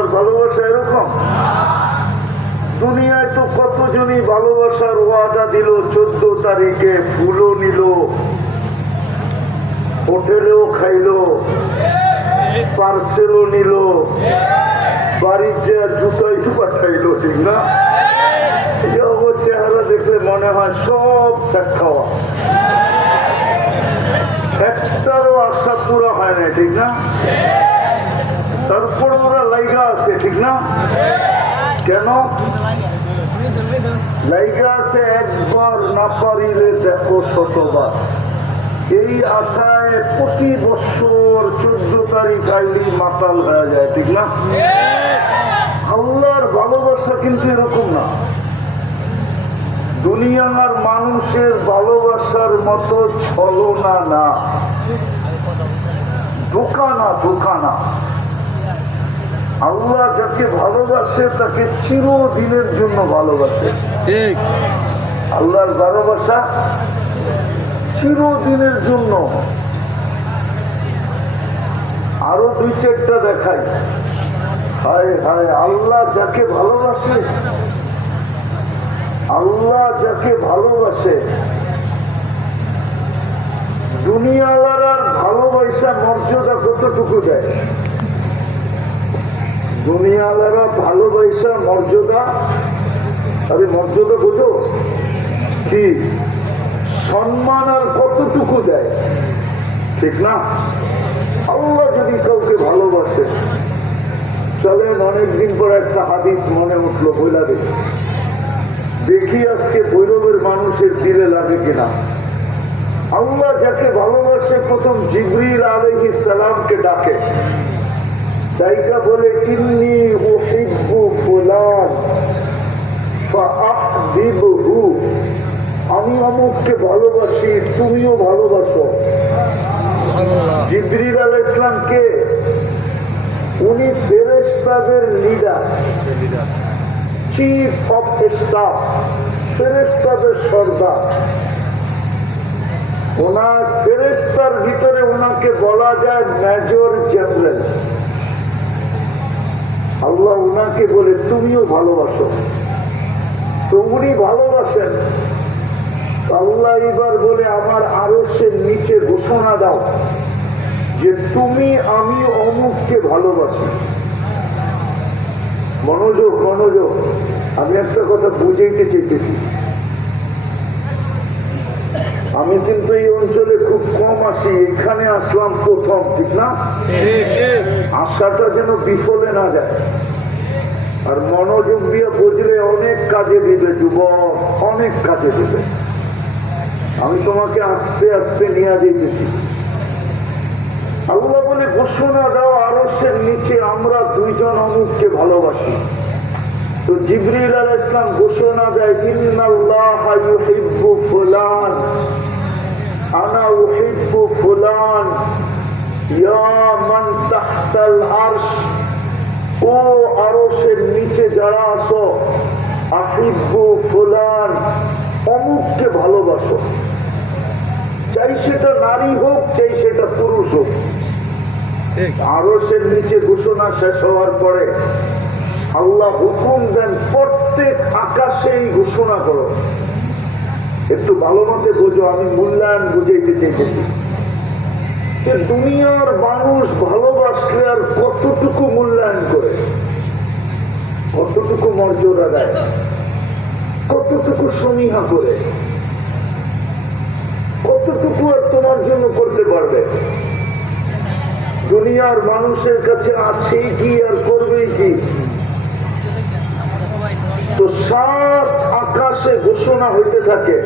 আল্লাহর ভালোবাসা এরকম? দুনিয়ায় তো কতজনই ভালোবাসার ওয়াদা দিল, 14 তারিখে ফুলও নিল, হোটেলেও খাইলো, পার্সেলও নিল, বাড়ির যে জুতাই পাঠাইলো, ঠিক না? চেহারা দেখলে মনে হয় সব সেট খাওয়া, একটারও আশা পুরো হয় না, ঠিক না? তারপরে ওরা লাইগা আছে, ঠিক না? কেন লাইগা আছে? একবার না পারিলে দেখো শতবার। এই আশায় প্রতি বছর 14 তারিখ আইলি মাতাল হয়ে যায়, ঠিক না? আল্লাহর ভালোবাসা কিন্তু এরকম না। দুনিয়ার মানুষের ভালোবাসার মতো ছলনা না, ধোঁকা না, ধোঁকা না। আল্লাহ যাকে ভালোবাসে তাকে চিরদিনের জন্য ভালোবাসে। ঠিক, আল্লাহর ভালোবাসা চিরদিনের জন্য। আরো 2-4টা দেখাই। হায় হায়, আল্লাহ যাকে ভালোবাসে, আল্লাহ যাকে ভালোবাসে, দুনিয়াওয়ালার ভালোবাসা মর্যাদা কতটুকু দেয়? দুনিয়াওয়ালারা ভালোবাসা মর্যাদা, আরে মর্যাদা বুঝো কি, সম্মান আর কতটুকু দেয়, ঠিক না? আল্লাহ যদি কাউকে ভালোবাসে, চলেন অনেকদিন পর একটা হাদিস মনে উঠলো, বইলা দেখি, দেখি আজকে ভৈরবের মানুষের দিলে লাগে কিনা। আল্লাহ যাকে ভালোবাসে প্রথম জিবরিল আলাইহিস সালামকে ডাকে, ডাইকা বলে ইন্নী উহিব্বু ফুলান ফাআহবিবহু, আমি অমুককে ভালোবাসি, তুমিও ভালোবাসো। জিবরিল আলাইহিস সালাম কে? উনি ফেরেশতাদের লিডার, চিফ অফ স্টাফ, ফেরেশতাদের সর্দার। ওনার ফেরেশতার ভিতরে ওনাকে বলা যায় মেজর জেনারেল। আল্লাহ উনাকে বলে তুমিও ভালোবাসো, তো উনি ভালোবাসেন। আল্লাহ এবার বলে আমার আরশের নিচে ঘোষণা দাও যে তুমি আমি অমুককে ভালোবাসি। মনোযোগ, মনোযোগ, আমি একটা কথা বুঝাইতে চাইতেছি। আমি কিন্তু এই অঞ্চলে খুব কম আসি, এখানে আসলাম প্রথম, ঠিক না? আশাটা যেন বিফলে না যায়। আর মনোযোগ দিয়ে বুঝলে অনেক কাজে দিবে যুবক, অনেক কাজে দিবে। আমি তোমাকে আস্তে আস্তে নিয়ে যেতেছি। আল্লাহ বলে ঘোষণা দাও আরশের নিচে আমরা দুইজন অমুককে ভালোবাসি। তো জিবরিল আলাইহিস সালাম ঘোষণা দেয় ইন্নাল্লাহা ইউহিব্বু ফুলান, আনা উহিব্বু ফুলান, ইয়া মান তাহতাল আরশ, ও আরশের নিচে যারা আছো, আহিব্বু ফুলান, অমুককে ভালোবাসো। চাই সেটা নারী হোক, চাই সেটা পুরুষ হোক। আরশের নিচে ঘোষণা শেষ হওয়ার পরে আল্লাহ হুকুম দেন প্রত্যেক আকাশে এই ঘোষণা করো। একটু ভালো মতে বোঝো, আমি মূল্যায়ন বুঝাইতে চাইতেছি। দুনিয়ার মানুষ ভালোবাসলে আর কতটুকু মূল্যায়ন করে, কতটুকু মর্যাদা দেয়, কতটুকু সমীহা করে, কতটুকু আর তোমার জন্য করতে পারবে? দুনিয়ার মানুষের কাছে আছেই কি আর করবেই কি? তো সাত আকাশে ঘোষণা হইতে থাকে।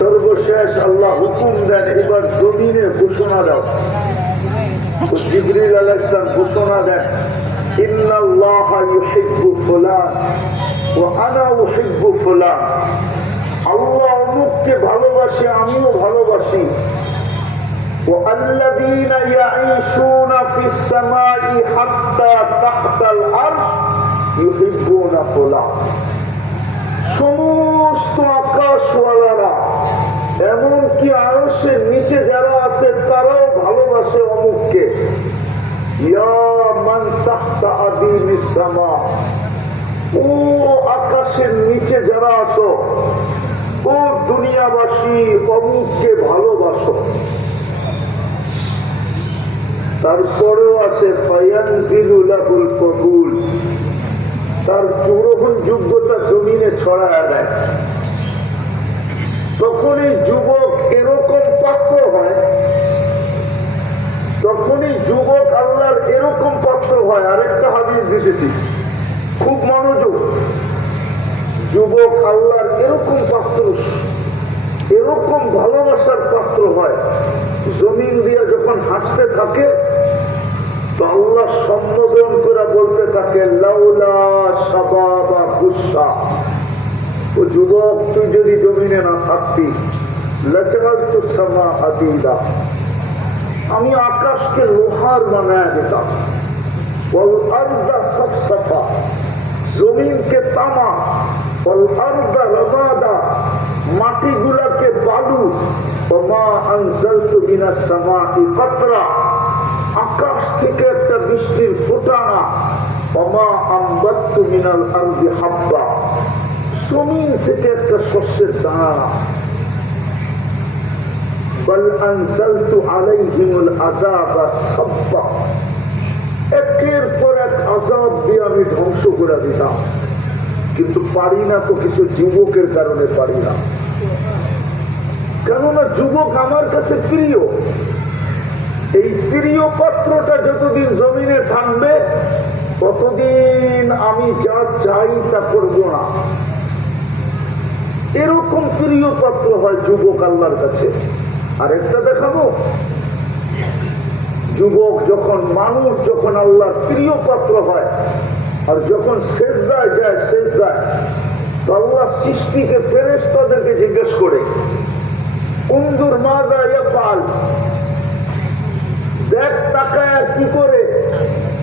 সর্বশেষ আল্লাহ হুকুম দেন এবার জমিনে ঘোষণা দাও। তো জিবরিল আলাইহিস সালাম ঘোষণা দেন ইন্নাল্লাহা ইউহিব্বু ফুলান ওয়া আনা উহিব্বু ফুলান, আল্লাহ অমুককে ভালোবাসে, আমিও ভালোবাসি। ওয়াল্লাযীনা ইয়াঈশুনা ফিস সামাই হাত্তা তাহতাল আরশ ইউহিব্বুনা ফুলান, সমস্ত আকাশওয়ালারা এমনকি আরশের নিচে যারা আছে তারাও ভালোবাসে অমুককে। ইয়া মান তাহতা আদিমিস সামা, ও আকাশের নিচে যারা আছো, ও দুনিয়াবাসী, অমুককে ভালোবাসো। তারপরেও আছে ফায়ানজিলু লাহুল কবুল, তার যখন যোগ্যতা জমিনে ছড়ায় দেয়, তখনই যুবক এরকম পাত্র হয়, তখনই যুবক আল্লাহর এরকম পাত্র হয়। আরেকটা হাদিস দিতেছি, খুব মনোযোগ। যুবক আল্লাহর এরকম পাত্র, এরকম ভালোবাসার পাত্র হয়, জমিন দিয়ে যখন হাঁটতে থাকে তো আল্লাহ সম্বোধন করে বলতে থাকে লাউলা শাবাবা গুসা, ও যুবক তুই যদি জমিনে না থাকতি লাজালতু সামা হাদিদা, আমি আকাশকে লোহার বানায় দিতাম, ওয়াল আরদা সাফসাফা, জমিনকে তামা, ওয়াল আরদা রামাদা, মাটিগুলাকে বালু, ওমা আনজালতু মিনাস সামাই কাতরা, আকাশ থেকে একটা বৃষ্টির ফোঁটানা, ওমা আমবাততু মিনাল আরদি হাব্বা, জমিন থেকে একটা শস্যের দানা, বাল আনজালতু আলাইহিমুল আযাবা সাব্বা, একের পর এক আযাব দিয়ে আমি ধ্বংস করে দিতাম। কিন্তু পারি না তো, কিছু যুবকের কারণে পারি না। কেননা যুবক আমার কাছে প্রিয়। এই প্রিয় পাত্রটা যতদিন জমিনে থাকবে ততদিন আমি যা চাই তা করব না। এরকম প্রিয় পাত্র হয় যুবক আল্লাহর কাছে। আরেকটা দেখাবো, যুবক যখন, মানুষ যখন আল্লাহর প্রিয় পাত্র হয় আর যখন সেজদায় যায়, সেজদায় তো আল্লাহ সৃষ্টিকে ফেরেশতাদেরকে জিজ্ঞেস করে উনজুর মাযা ইয়াফআল, দেখ তাকায় কি করে।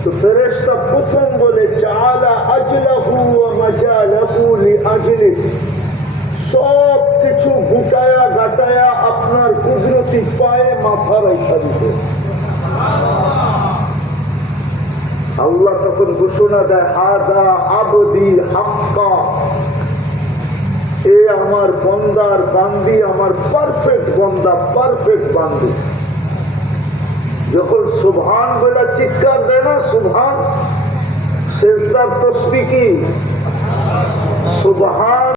তো ফেরেশতা প্রথম বলে জাআলা আজলাহু ওয়া মাজালাহু লিআজলি, সব কিছু গুটায়া গাটায়া আপনার কুদরতি পায়ে মাথা রাখা দিতে। আল্লাহ তখন ঘোষণা দেয় হাদা আবদি হাক্কা, এ আমার বন্দার বান্দি, আমার পারফেক্ট বন্দা, পারফেক্ট বান্দি। যখন সুবহান বলে চিৎকার দেয় না, সুবহান, সেজদার তসবিহ কি সুবহান।